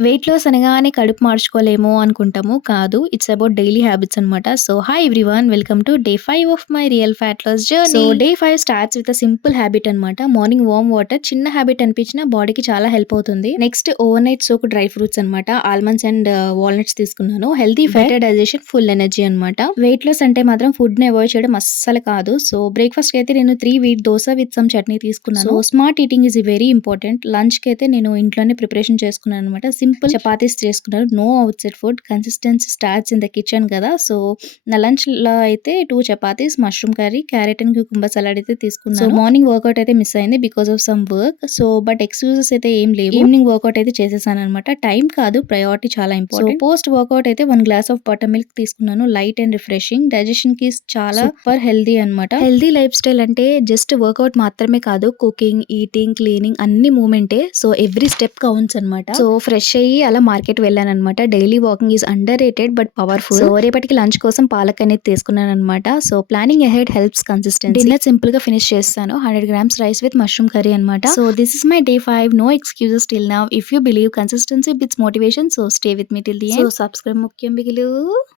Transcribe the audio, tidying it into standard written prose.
Weight loss అనగానే కడుపు మార్చుకోలేము అనుకుంటాము. కాదు. ఇట్స్ అబౌట్ డైలీ హ్యాబిట్స్ అనమాట. So, hi everyone. Welcome to day 5 of my real fat loss journey. So, day 5 starts with a simple habit అనమాట. Morning warm water చిన్న habit అనిపించినా బాడీకి చాలా హెల్ప్ అవుతుంది. Next over night soak dry fruits అనమాట. Almonds and walnuts తీసుకున్నాను. Healthy fat, better digestion, full energy అనమాట. Weight loss అంటే మాత్రం ఫుడ్ ని అవాయిడ్ చేయడం అస్సలు కాదు. సో, బ్రేక్ఫాస్ట్ కి అయితే నేను 3 wheat dosa with some chutney తీసుకున్నాను. So, smart eating is very important. Lunch కి అయితే నేను ఇంట్లోనే ప్రిపరేషన్ చేసుకున్నాను అనమాట. సింపుల్ చపాతీస్ చేసుకున్నారు. No out side food. Consistency starts in the kitchen కదా. సో, నా లంచ్ లో అయితే 2 chapatis, mushroom curry, carrot and cucumber salad అయితే తీసుకున్నాను. సో, మార్నింగ్ వర్కౌట్ అయితే మిస్ అయింది because of some work. So, but excuses అయితే ఏం లేవు. ఈవినింగ్ వర్కౌట్ అయితే చేసేసాను అనమాట. టైం కాదు, ప్రయారిటీ చాలా ఇంపార్టెంట్. పోస్ట్ వర్కౌట్ అయితే 1 గ్లాస్ ఆఫ్ బటర్ మిల్క్ తీసుకున్నాను. Light and refreshing. డైజెషన్ కి చాలా సూపర్ హెల్దీ అనమాట. హెల్దీ లైఫ్ స్టైల్ అంటే జస్ట్ వర్కౌట్ మాత్రమే కాదు. కుకింగ్, ఈటింగ్, క్లీనింగ్ అన్ని మూమెంటే. సో, ఎవ్రీ స్టెప్ కౌంట్స్ అనమాట. సో, ఫ్రెష్ అయ్యి అలా market వెళ్ళానన్నమాట. Daily walking is under rated but powerful. So, రేపటికి లంచ్ కోసం పాలక్ అనేది తీసుకున్నాను అనమాట. So, planning ahead helps consistency. Dinner simple గా ఫినిష్ చేస్తాను. 100 grams rice with mushroom curry అనమాట. So, this is my day 5. No excuses till now. If you believe consistency bits motivation, so stay with me till the end. So, subscribe ముఖ్యం బిగిలు.